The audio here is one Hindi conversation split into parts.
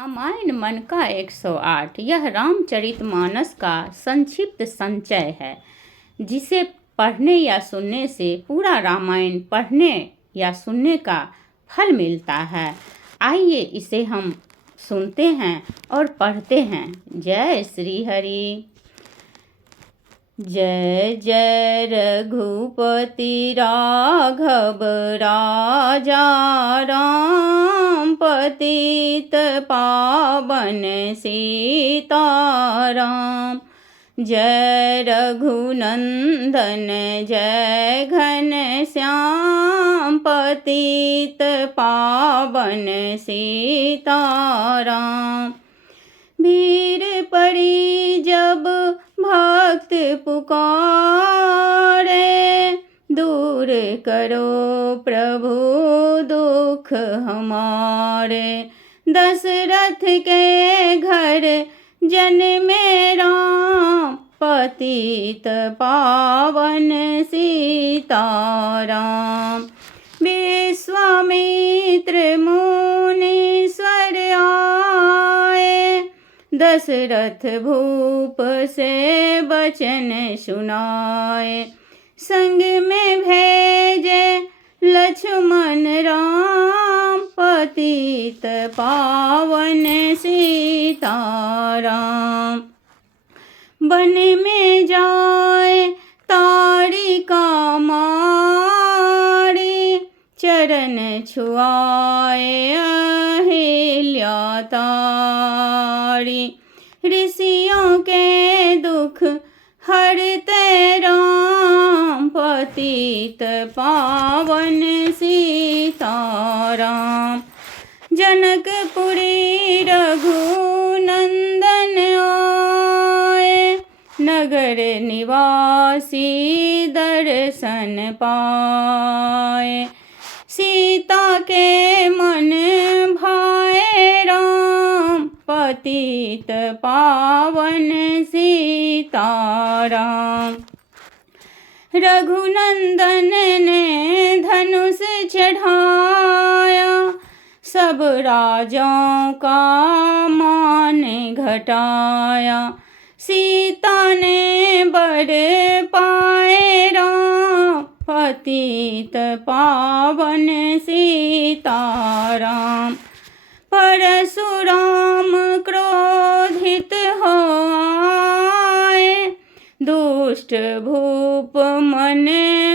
रामायण मन का 108 यह रामचरितमानस का संक्षिप्त संचय है, जिसे पढ़ने या सुनने से पूरा रामायण पढ़ने या सुनने का फल मिलता है। आइए इसे हम सुनते हैं और पढ़ते हैं। जय श्री हरि। जय जय रघुपति राघव राजा राम, पतित पावन सीताराम। जय रघुनंदन जय घनश्याम, पतित पावन सीताराम। भीड़ पड़ी जब भक्त पुकारे, दूर करो प्रभु दुख हमारे। दशरथ के घर जन्मे राम, पतित पावन सीताराम। विश्वामित्र मुनीश्वर आए, दशरथ भूप से बचन सुनाए। संग में भेजे लक्ष्मण राम, पतित पावन सीताराम। वन में जाए तारिका मारी, चरण छुआए अहिल्या तारी। ऋषियों के दुख हरते राम, पतित पावन सीताराम। जनकपुरी रघुनंदन आए, नगर निवासी दर्शन पाए। सीता के मन भाए राम, पतित पावन सीताराम। रघुनंदन ने धनुष चढ़ाया, सब राजाओं का मान घटाया। सीता ने वर पाए राम, पतित पावन सीताराम। परशुराम क्रोधित हो आए, दुष्ट भूप मन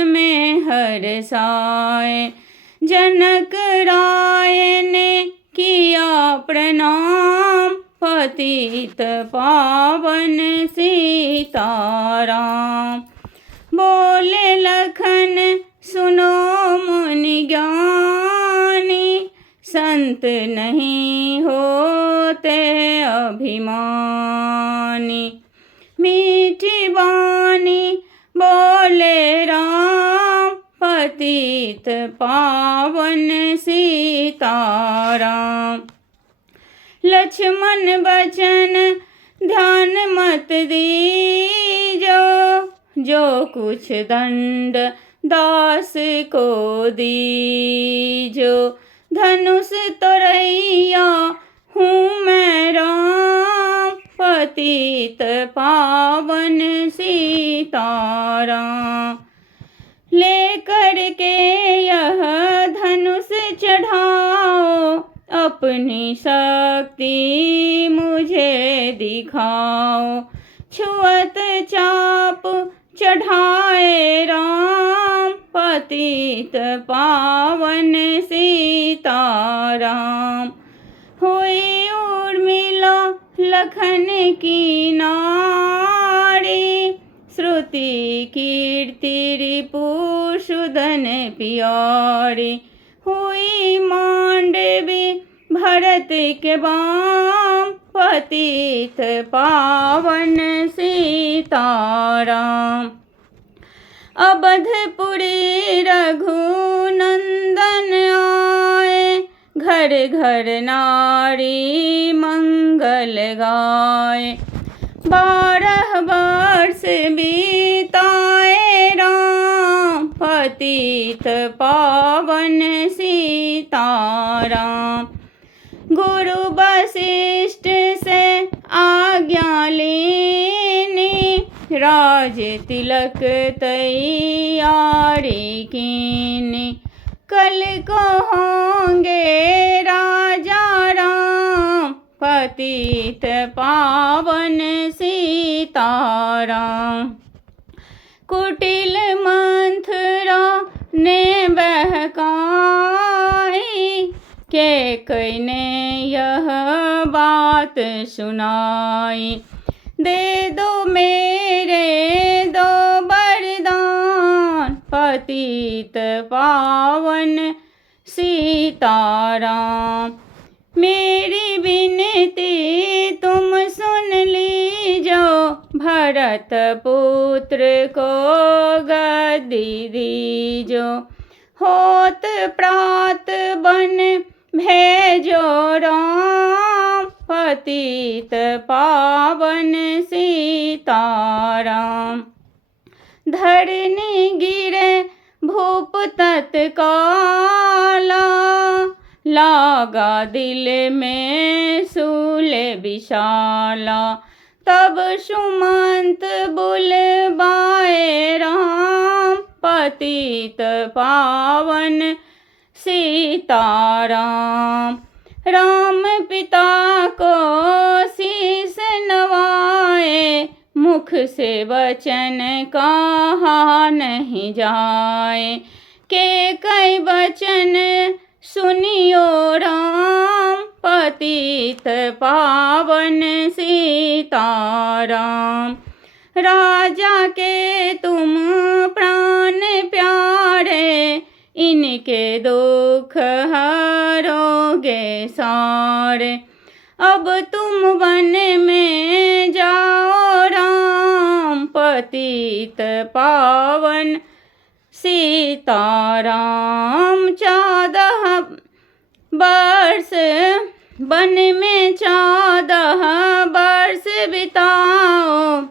में हर्षाए। जनक राय ने किया प्रणाम, पतित पावन सीताराम। बोले लखन सुनो मुनि ज्ञानी, संत नहीं होते अभिमानी। मीठी बानी बोले राम, पतित पावन सीताराम। लक्ष्मण बचन ध्यान मत दीजो, जो कुछ दंड दास को दीजो। धनुष तोरैया हूँ मैं राम, पतित पावन सीताराम। लेकर के यह धनुष चढ़ाओ, अपनी शक्ति मुझे दिखाओ। छुअत चाप चढ़ाए राम, पतित पावन सीताराम। हुई उर्मिला लखन की नारी, श्रुति कीर्ति रिपुसुधन प्यारी। हुई मांडवी भरत के बाम, पतित पावन सीताराम। अवधपुरी रघुनंदन आए, घर घर नारी मंगल गाए। 12 वर्ष बीताए राम, पतित पावन सीताराम। गुरु बसे राज तिलक तैयारी कीनी, कल को होंगे राजा राम, पतित पावन सीताराम। कुटिल मंथरा ने बहकाई, कैकेयी ने यह बात सुनाई। दे दो मेरे दो वरदान, पतित पावन सीताराम। मेरी विनती तुम सुन लीजो, भरत पुत्र को गद्दी दीजो। होत प्रात बन भेजो राम, पतित पावन सीताराम। धरनी गिरे भूप तत्काला, लागा दिल में शूल विशाला। तब सुमंत बुलवाए राम, पतित पावन सीताराम। राम पिता को शीस नवाए, मुख से वचन कहा नहीं जाए। कैकेयी वचन सुनियो राम, पतित पावन सीताराम। राजा के तुम प्राण प्यारे, इनके दुख हरोगे सारे। अब तुम वन में जाओ राम, पतित पावन सीताराम। 14 वर्ष वन में 14 वर्ष बिताओ,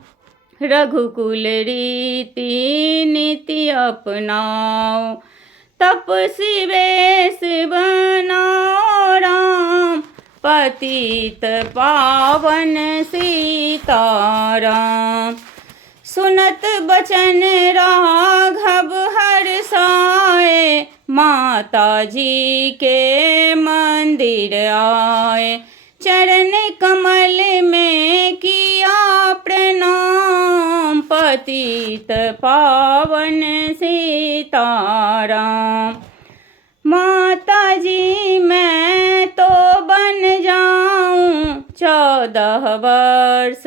रघुकुल रीति नीति अपनाओ। तपस्वी वेश बनाओ राम, पतित पावन सीताराम। सुनत बचन राघव हर्षाए, माता जी के मंदिर आए। चरण कमल में किया प्रणाम, पतित पावन सीताराम। माता जी मैं तो बन जाऊं, 14 वर्ष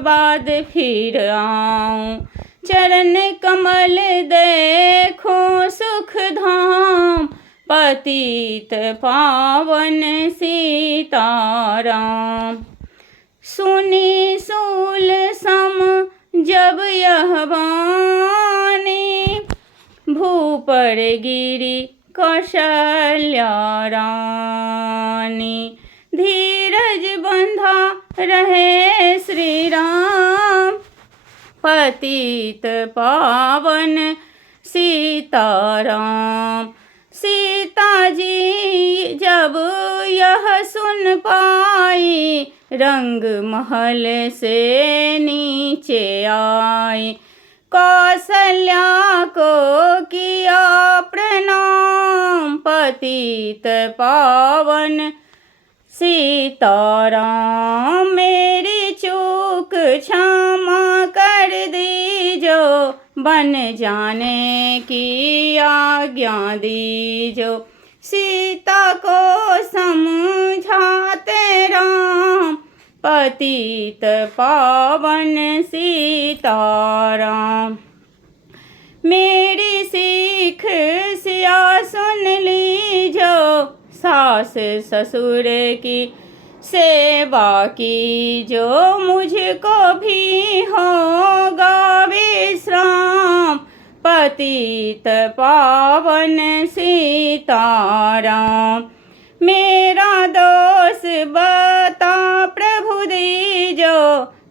बाद फिर आऊं। चरण कमल देखो सुख धाम, पतित पावन सीताराम। सुनी सूल सम जब यह वाणी, भूपर गिरी कौशल्या रानी। धीरज बंधा रहे श्री राम, पतित पावन सीताराम। सीता जी जब यह सुन पाई, रंग महल से नीचे आई। कौशल्या को किया प्रणाम, पतित पावन सीताराम। मेरी चूक क्षमा कर दीजो, बन जाने की आज्ञा दीजो। सीता को समझाते राम, पतित पावन सीताराम। मेरी सीख सिया सुन लीजो, सास ससुर की सेवा की जो, मुझको भी होगा विश्राम, पतित पावन सीताराम। मेरा दोष बता प्रभु दीजो,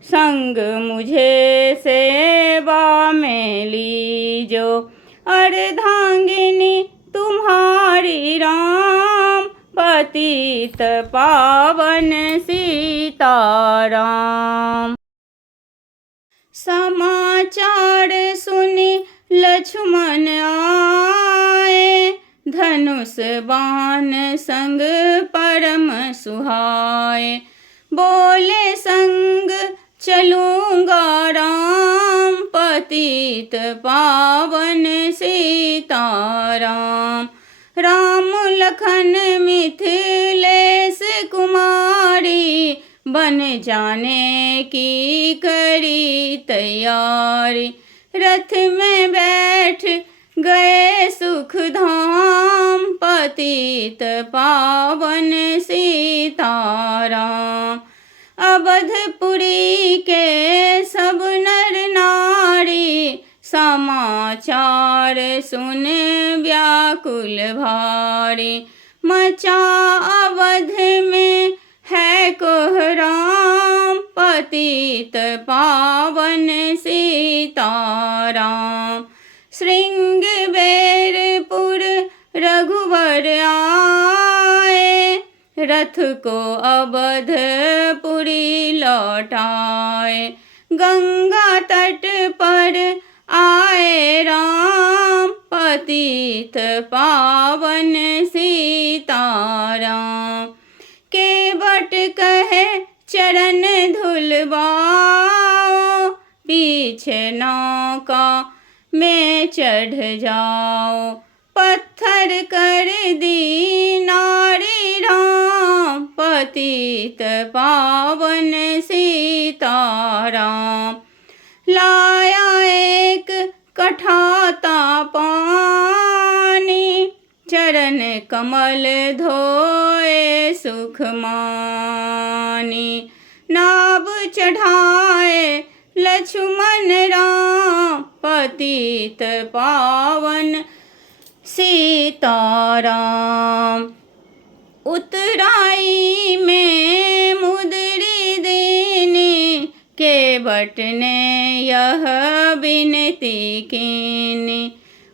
संग मुझे सेवा में लीजो। अर्धांगिनी तुम्हारी राम, पतित पावन सीताराम। समा लक्ष्मण आए, धनुष बाण संग परम सुहाए। बोले संग चलूंगा राम, पतित पावन सीताराम। राम लखन मिथिलेश कुमारी, बन जाने की करी तैयारी। रथ में बैठ गए सुख धाम, पतित पावन सीताराम। अवधपुरी के सब नर नारी, समाचार सुन व्याकुल भारी। मचा अवध में है कोहराम, पतित पावन सीताराम। श्रृंगबेरपुर रघुवर आए, रथ को अवधपुरी लौटाए। गंगा तट पर आए राम, पतित पावन सीताराम। केवट कहे चरण धुलवाओ, पीछे नौका में चढ़ जाओ। पत्थर कर दी नारी राम, पतित पावन सीताराम। लाया एक कठाता पानी, चरण कमल धोए सुख मानी। नाव चढ़ाए लक्ष्मण राम, पतित पावन सीताराम। उतराई में मुद्री दीनी, केवट ने यह विनती कीनी।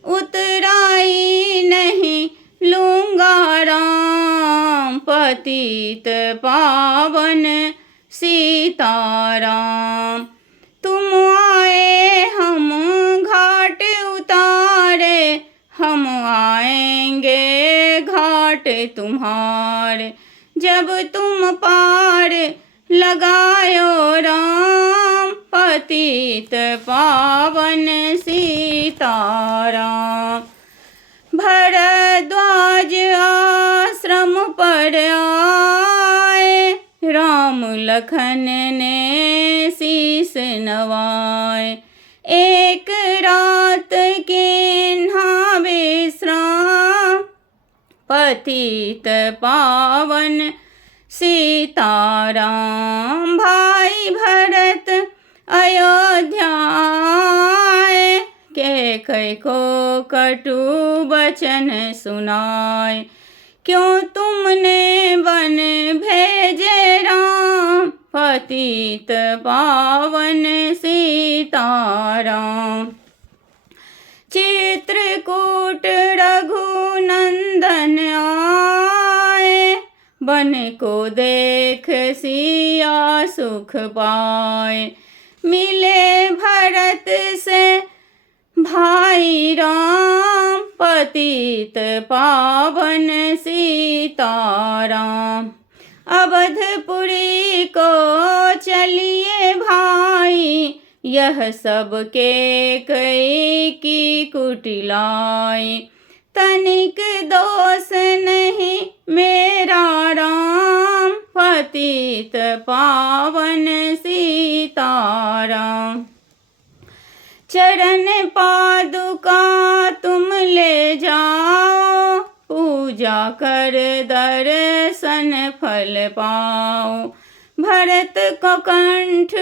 उतराई नहीं लूंगा राम, पतित पावन सीताराम। तुम आए हम घाट उतारे, हम आएंगे घाट तुम्हारे। जब तुम पार लगायो राम, पतित पावन सीताराम। भरद्वाज आश्रम पर आए, राम लखन ने शीस नवाए। एक रात किन्हा विश्राम, पतित पावन सीताराम। भाई भरत अयोध्या आए, कैकई को कटु वचन सुनाए। क्यों तुमने वन भेजे राम, पतित पावन सीताराम। चित्रकूट रघुनंदन आए, बन को देख सिया सुख पाए। मिले भरत से भाई राम, पतित पावन सीताराम। अवधपुरी को चलिए भाई, यह सब के कई की कुटिलाई। तनिक दोष नहीं मेरा राम, पतित पावन सीताराम। चरण पादुका तुम ले जाओ, पूजा कर दर्शन फल पाओ। भरत को कंठ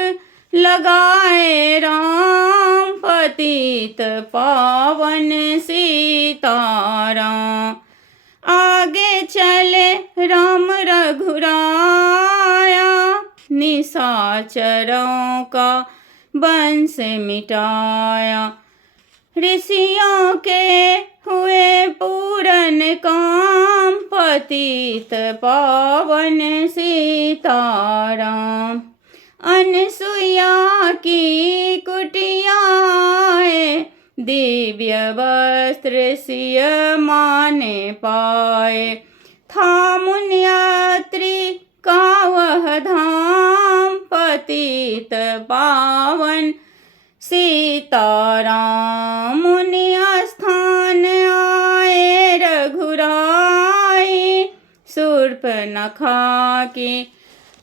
लगाए राम, पतित पावन सीताराम। आगे चले राम रघुराया, निशाचरों का वंश मिटाया। ऋषियों के हुए पूरन काम, पतित पावन सीताराम। अनसुया की कुटिया आए, दिव्य वस्त्र सिय माने पाए। था मुनियात्री का वह धाम, पतित पावन सीताराम। मुनि स्थान आए रघुराई, शूर्पणखा की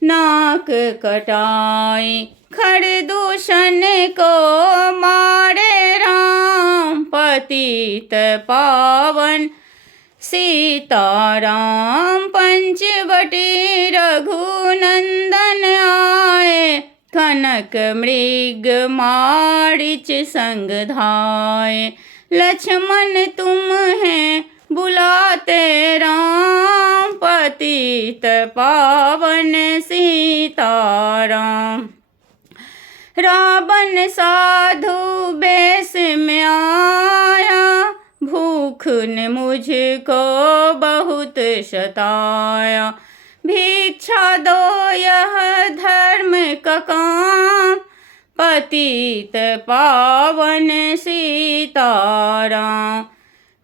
नाक कटाई। खरदूषण को मारे राम, पतित पावन सीताराम। पंचवटी रघुनंदन आए, कनक मृग मारीच संग धाये। लक्ष्मण तुम्हें बुलाते राम, पतित पावन सीताराम। रावण साधु वेश में आया, भूख ने मुझको बहुत सताया। भिक्षा दो यह धर्म का काम, पतित पावन सीताराम।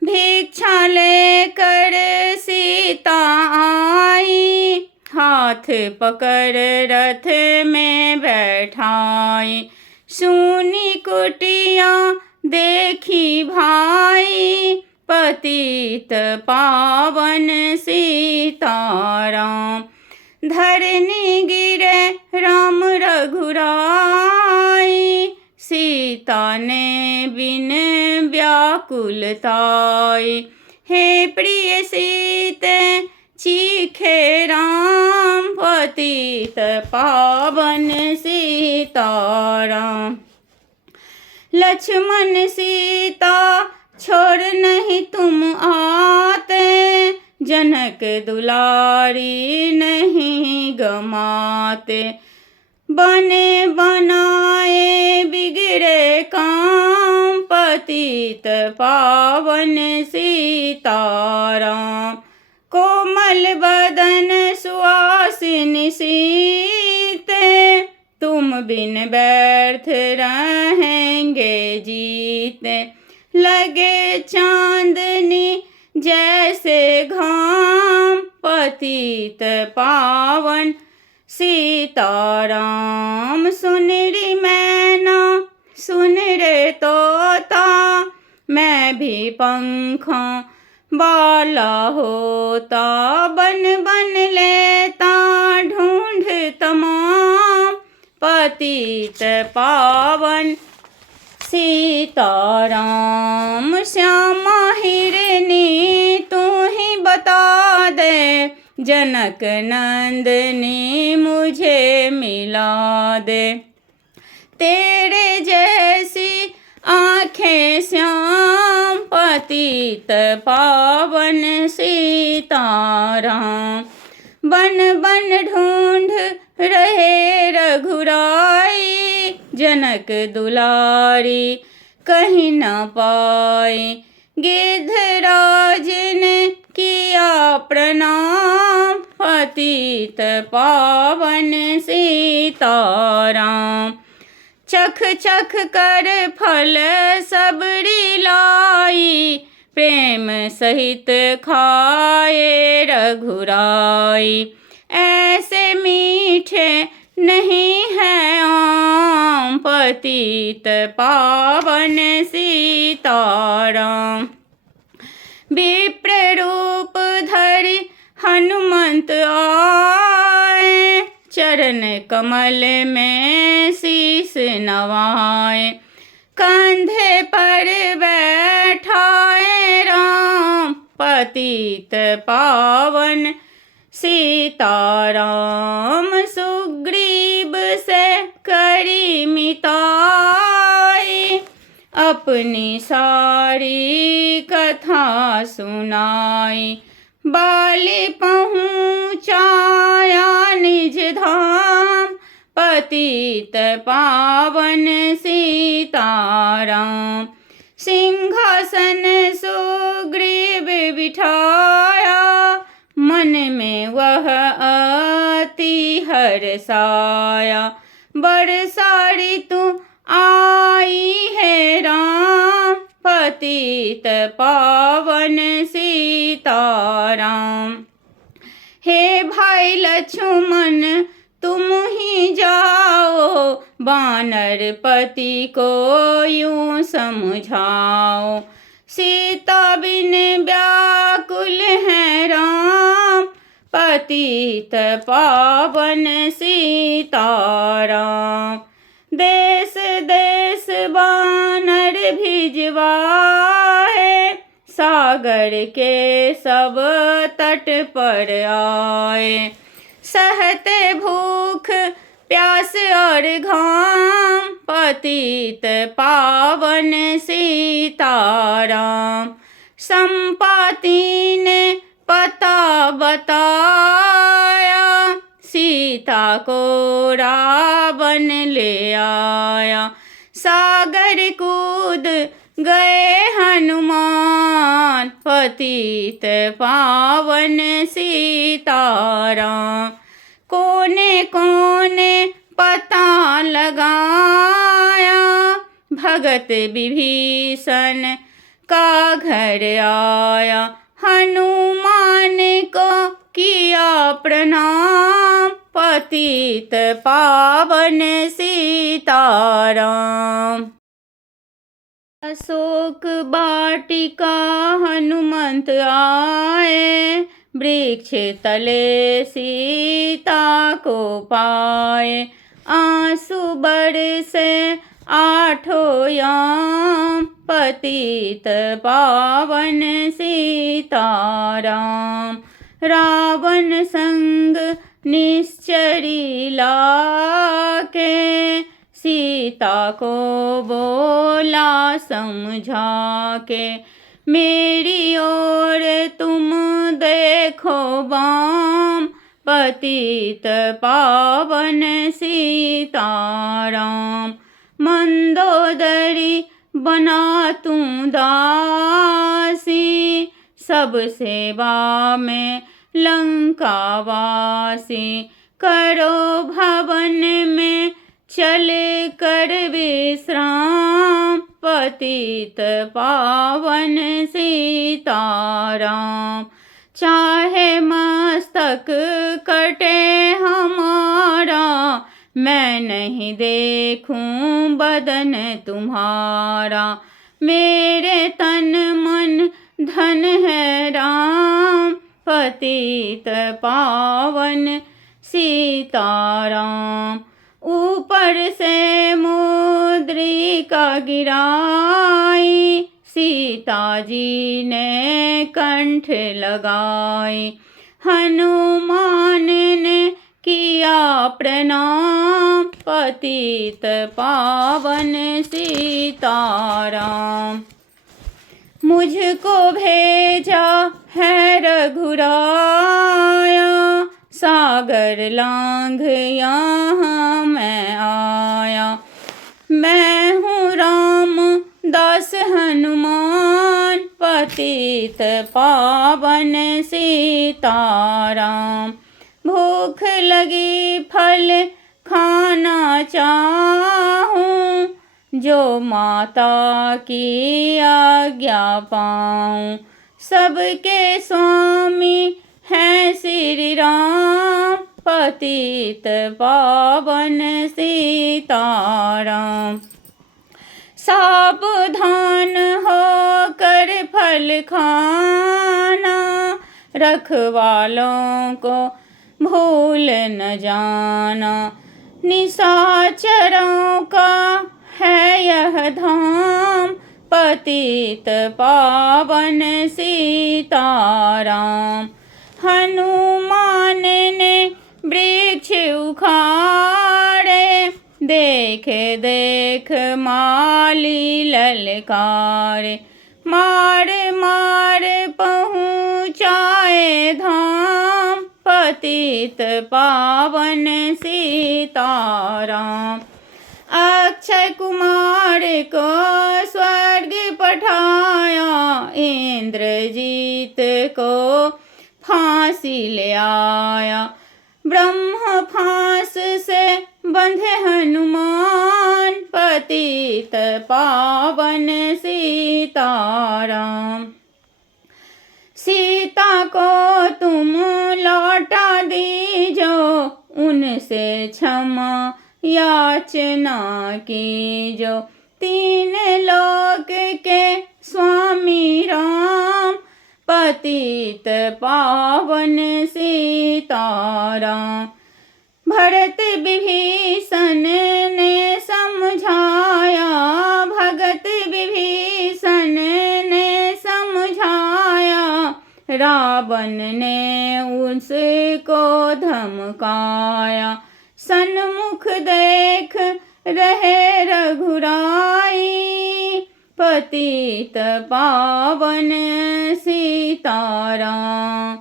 भिक्षा लेकर सीता आई, हाथ पकड़ रथ में बैठाई। सुनी कुटिया देखी भाई, पतित पावन सीताराम। धरनी गिरे राम रघुराई, सीता ने बिन व्याकुलताई। हे प्रिय सीते चीखे राम, पतित पावन सीताराम। लक्ष्मण सीता छोड़ नहीं तुम आते, जनक दुलारी नहीं गमाते। बने बनाए बिगड़े काम, पतित पावन सीताराम। कोमल बदन सुहासिनी सीते, तुम बिन व्यर्थ रहेंगे जीते। लगे चांदनी जैसे घाम, पतित पावन सीताराम। सुन री मैना सुन रे तोता, मैं भी पंखों बाला होता। बन बन लेता ढूंढ तमाम, पतित पावन सीताराम। श्यामा हिरनी तू ही बता दे, जनक नंदनी मुझे मिला दे। तेरे जैसी आँखें श्याम, पतित पावन सीताराम। बन बन ढूंढ रहे रघुराई, जनक दुलारी कहीं न पाई। गिद्धराज ने किया प्रणाम, पतित पावन सीताराम। चख चख कर फल सबरी लाई, प्रेम सहित खाए रघुराई। ऐसे मीठे नहीं है आम, पतित पावन सीताराम। विप्र रूप धरि हनुमंत आए, चरण कमल में शीस नवाए। कंधे पर बैठाए राम, पतित पावन सीताराम। सुग्रीव से करी मिताई, अपनी सारी कथा सुनाई। बाली पहुँचाया निज धाम, पतित पावन सीताराम। सिंहासन सुग्रीव बिठाया, मन में वह अति हर्षाया। बरसा ऋतु आई है राम, पतित पावन सीताराम। हे भाई लक्ष्मण तुम ही जाओ, वानर पति को यूं समझाओ। सीता बिन व्याकुल है राम, पतित पावन सीताराम। देश देश वानर भिजवाए, सागर के सब तट पर आए। सहते भूख प्यास और घाम, पतित पावन सीताराम। संपाति ने पता बताया, सीता को रावण ले आया। सागर कूद गए हनुमान, पतित पावन सीताराम। कोने कोने पता लगाया, भगत विभीषण का घर आया। हनुमान को किया प्रणाम, पतित पावन सीताराम। अशोक वाटिका हनुमंत आए, वृक्ष तले सीता को पाए। आंसू बरसे आठों याम, पतित पावन सीताराम। रावण संग निश्चरी लाके, सीता को बोला समझा के। मेरी ओर तुम देखो बाम, पतित पावन सीताराम। मंदोदरी बना तू दासी, सब सेवा में लंकावासी। करो भवन में चल कर विश्राम, पतित पावन सीताराम। चाहे मस्तक कटे हमारा, मैं नहीं देखूं बदन तुम्हारा। मेरे तन मन धन है राम, पतित पावन सीताराम। ऊपर से मुद्रिका गिराई, सीता जी ने कंठ लगाई। हनुमान ने किया प्रणाम, पतित पावन सीताराम। मुझको भेजा है रघुराया, सागर लांघ यहाँ मैं आया। मैं हूँ राम दास हनुमान, पतित पावन सीताराम। भूख लगी फल खाना चाहूं, जो माता की आज्ञा पाऊं। सबके स्वामी हैं श्री राम, पतित पावन सीताराम। सावधान होकर फल खाना, रखवालों को भूल न जाना। निशाचरों का है यह धाम, पतित पावन सीताराम। हनुमान ने वृक्ष उखाड़े, देख देख माली ललकारे। मार मार पहुँचाए धाम, पतित पावन सीताराम। अक्षय कुमार को स्वर्ग पठाया, इंद्रजीत को फांसी ले आया। ब्रह्म फांस से बंधे हनुमान, पतित पावन सीता उनसे क्षमा याचना की जो। तीन लोक के स्वामी राम, पतित पावन सीताराम। भरत विभीषण ने समझाया, भगत विभीषण ने समझाया, रावण ने उसको धमकाया। सन्मुख देख रहे रघुराई, पतित पावन सीताराम।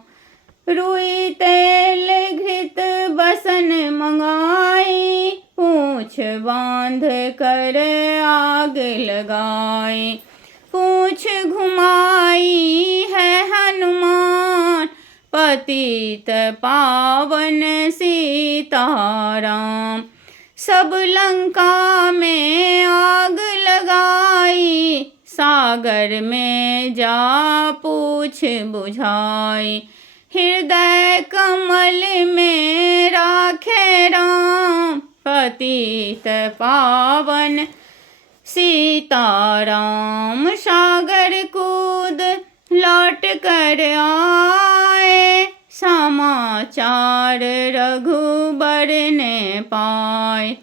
रुई तेल घृत बसन मंगाई, पूछ बांध कर आग लगाई। पूछ घुमाई है हनुमान, पतित पावन सीताराम। सब लंका में आग लगाई, सागर में जा पूछ बुझाई। हृदय कमल में राखे राम, पतित पावन सीताराम। सागर कूद लौट कर आए, समाचार रघुबर ने पाए।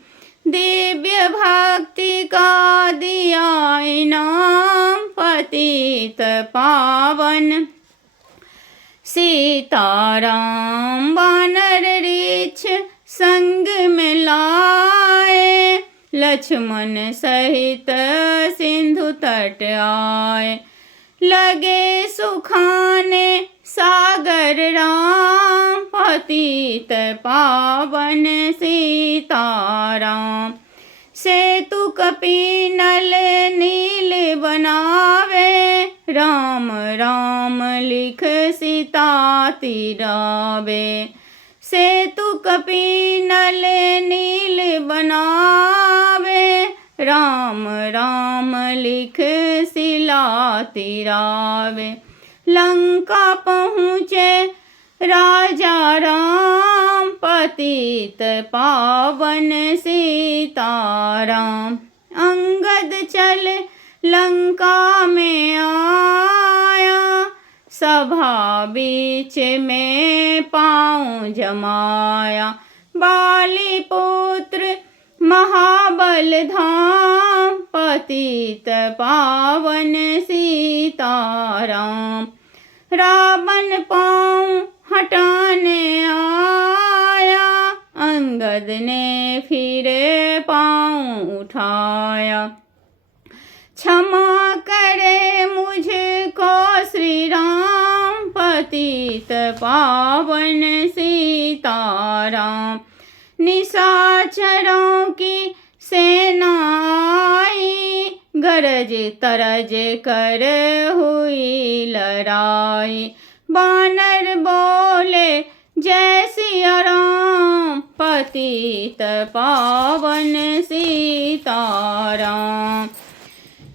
दिव्य भक्ति का दिया इनाम, पतित पावन सीताराम। वानर रीछ संग में लाए, लक्ष्मण सहित सिंधु तट आए। लगे सुखाने सागर राम, पतित पावन सीताराम। सेतु कपिनल नील बनावे, राम राम लिख सीता तिरावे। सेतु कपिनल नील बनावे, राम राम लिख सिला तिरावे। लंका पहुँचे राजा राम, पतित पावन सीताराम। अंगद चल लंका में आया, सभा बीच में पाँव जमाया। बाली पुत्र महाबल धाम, पतित पावन सीताराम। रावण पाँव हटाने आया, अंगद ने फिर पाँव उठाया। क्षमा करे मुझको श्री राम, पतित पावन सीताराम। निशाचरों की सेना आई, गरज तरज कर हुई लड़ाई। बानर बोले जय सिया राम, पतित पावन सीताराम।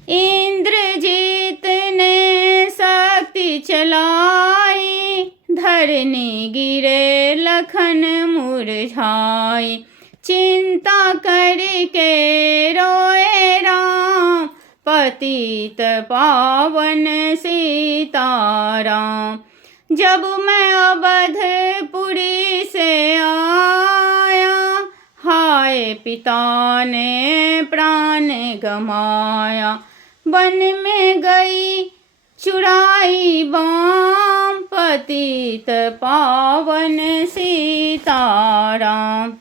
इंद्रजीत ने शक्ति चलाई, धरनी गिरे लखन मुरझाई। चिंता करके रोए राम, पतित पावन सीताराम। जब मैं अवधपुरी से आया, हाय पिता ने प्राण गमाया। वन में गई चुराई बाम, पतित पावन सीताराम।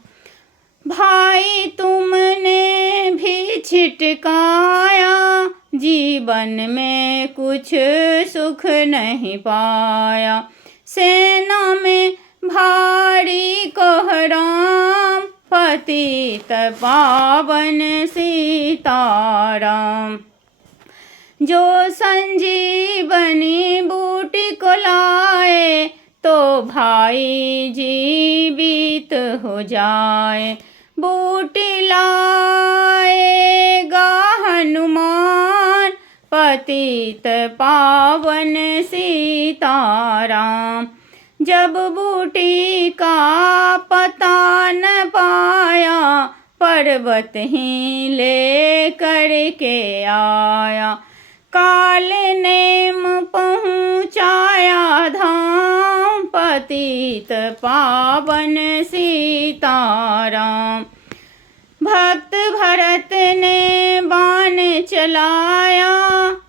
भाई तुमने भी छिटकाया, जीवन में कुछ सुख नहीं पाया। सेना में भारी कोहराम, पतित पावन सीताराम। जो संजीवनी बूटी को लाए, तो भाई जीवित हो जाए। बूटी लाएगा हनुमान, पतित पावन सीताराम। जब बूटी का पता न पाया, पर्वत ही ले करके आया। काल नेम पहुँचाया धाम, पतित पावन सीताराम। भक्त भरत ने बाण चलाया,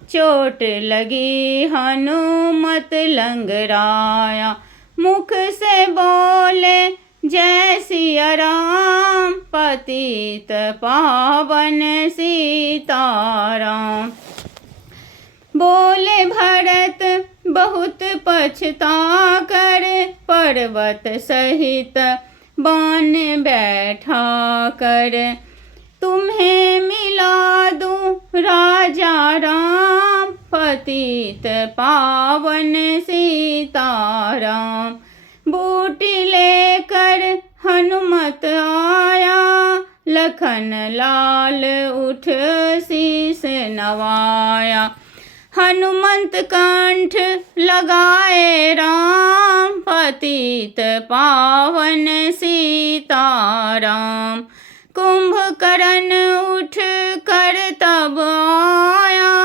चोट लगी हनुमत लंगराया। मुख से बोले जय सिया राम, पतित पावन सीताराम। बोले भरत बहुत पछता कर, पर्वत सहित बाण बैठा कर। तुम्हें मिला दूं राजा राम, पतित पावन सीताराम। बूटी लेकर हनुमत आया, लखन लाल उठ शीस नवाया। हनुमंत कंठ लगाए राम, पतित पावन सीताराम। कुंभकर्ण उठ कर तब आया,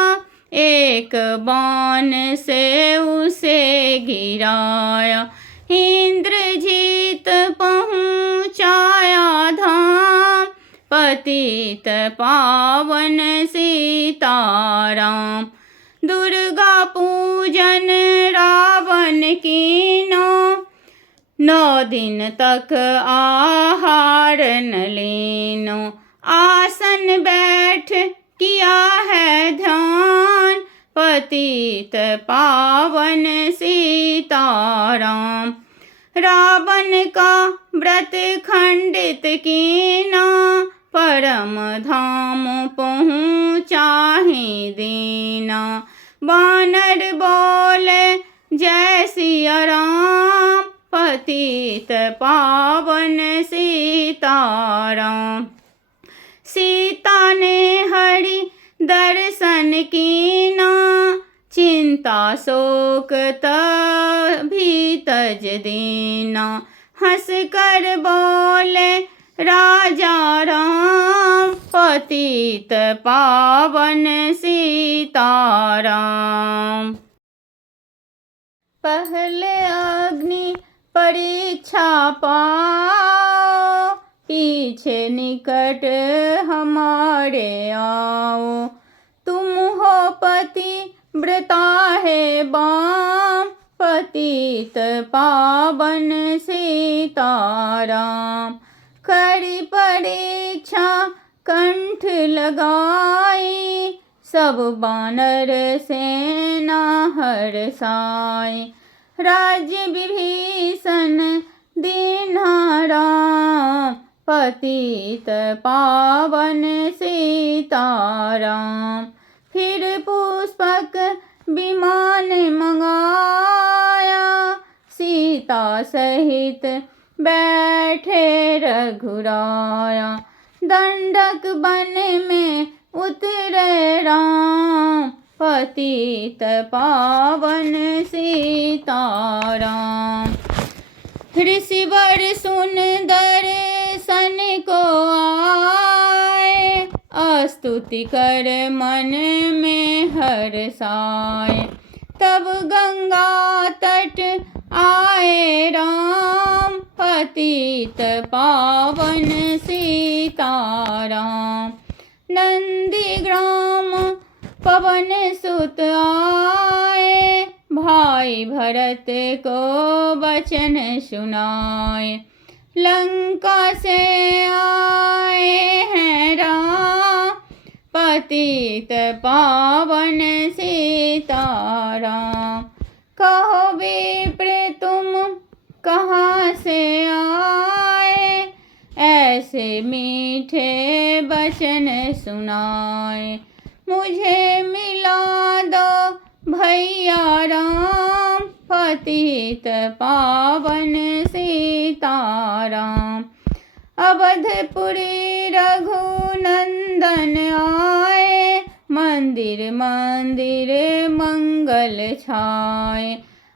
एक बाण से उसे गिराया। इंद्रजीत पहुँचाया धाम, पतित पावन सीताराम। दुर्गा पूजन रावण कीनो, 9 दिन तक आहार न लीनो। आसन बैठ किया है ध्यान, पतित पावन सीताराम। रावण का व्रत खंडित कीना, परम धाम पहुँचा ही दीना। वानर बोले जय सिया राम, पतित पावन सीताराम। सीता ने हरि दर्शन कीना, चिंता शोक तभी तज दीना। हंस कर बोले राजा राम, पतित पावन सीताराम। पहले अग्नि परीक्षा पाओ, पीछे निकट हमारे आओ। तुम हो पति व्रता है बाम, पतित पावन सीताराम। करी परीक्षा कंठ लगाई, सब बानर सेना हर्षाई। राज्य विभीषण दीन्हा राम, पतित पावन सीताराम। फिर पुष्पक विमान मंगाया, सीता सहित बैठे रघुराया। दंडक वन में उतरे राम, पतित पावन सीताराम। ऋषिवर सुन दर्शन को आए, स्तुति कर मन में हर्षाए। तब गंगा तट आए राम, पतित पावन सीताराम। नंदीग्राम पवन सुत आए, भाई भरत को वचन सुनाए। लंका से आए हैं राम, पतित पावन सीताराम। कहो विप्र तुम कहाँ से आए, ऐसे मीठे वचन सुनाए। मुझे मिला दो भैया राम, पतित पावन सीताराम। अवधपुरी रघुनंदन आए, मंदिर मंदिर मंगल छाए।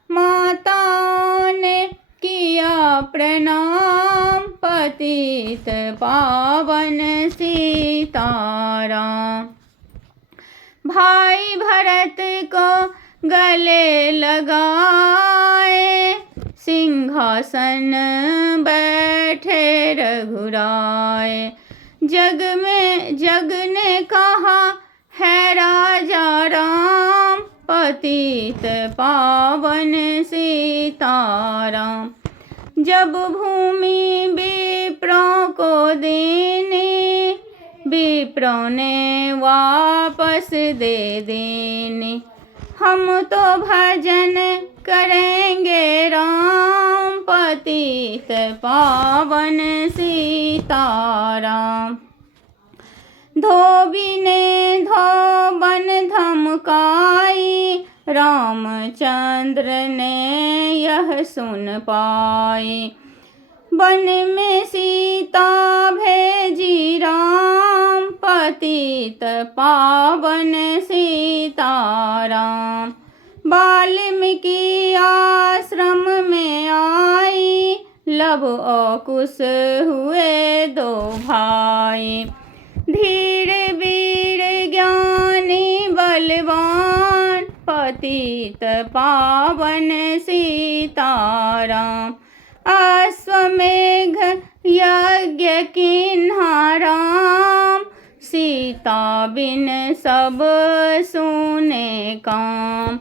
माताओं ने किया प्रणाम, पतित पावन सीताराम। भाई भरत को गले लगाए, सिंहासन बैठे रघुराय। जग ने कहा है राजा राम, पतित पावन सीताराम। जब भूमि विप्रों को देने, विप्रों ने वापस दे देने। हम तो भजन करेंगे राम, पतित पावन सीताराम। धोबी ने धोबन धमकाई, रामचंद्र ने यह सुन पाई। वन में सीता भेजी राम, पतित पावन सीताराम। वाल्मीकि आश्रम में आई, लव और कुश हुए दो भाई। धीर वीर ज्ञानी बलवान, पतित पावन सीताराम। अश्वमेघ यज्ञ किन्हा राम, सीता बिन सब सुने काम।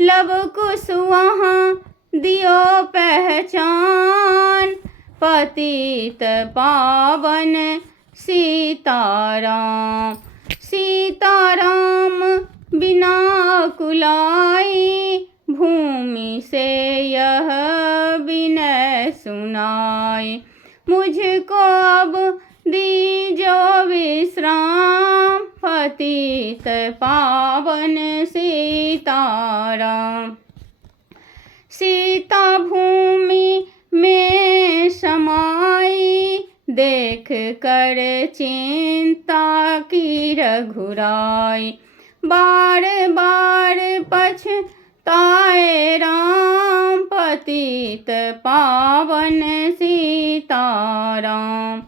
लव कुश वहाँ दियो पहचान, पतित पावन सीताराम। सीताराम बिना कुलाई, भूमि से यह विनय सुनाई। मुझको अब दीजो विश्राम, पतित पावन सीताराम। सीता भूमि में समाई, देख कर चिंता की रघुराई। बार बार पछताए राम, पतित पावन सीताराम।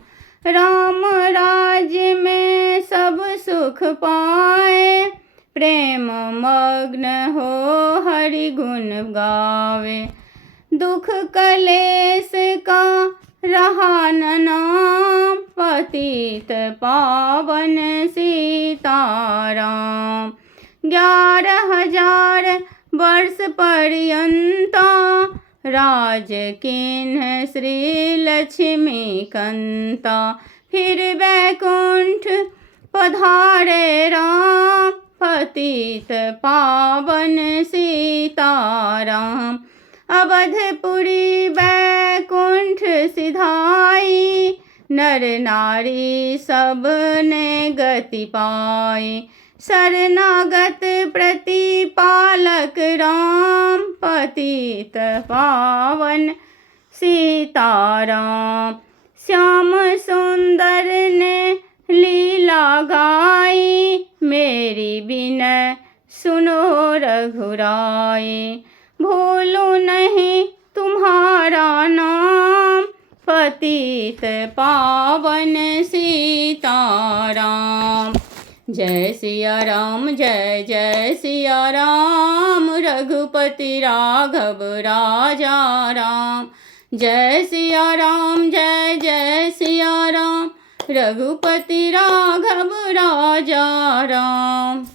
राम राज्य में सब सुख पाए, प्रेम मग्न हो हरि गुण गावे। दुख कलेश का रहा न नाम, पतित पावन सीताराम। 11,000 वर्ष पर्यंता, राज किन्ह श्री लक्ष्मी कंता। फिर वैकुंठ पधारे राम, पतित पावन सीताराम। अवधपुरी वैकुंठ सिधाई, नर नारी सब ने गति पाई। शरणागत प्रतिपालक राम, पतित पावन सीताराम। श्याम सुंदर ने लीला गाई, मेरी बिनय सुनो रघुराई। भूलूं नहीं तुम्हारा नाम, पतित पावन सीताराम। जय सिया राम, जय जय सिया राम, रघुपति राघव राजा राम। जय सिया राम, जय जय सिया राम, रघुपति राघव राजा राम।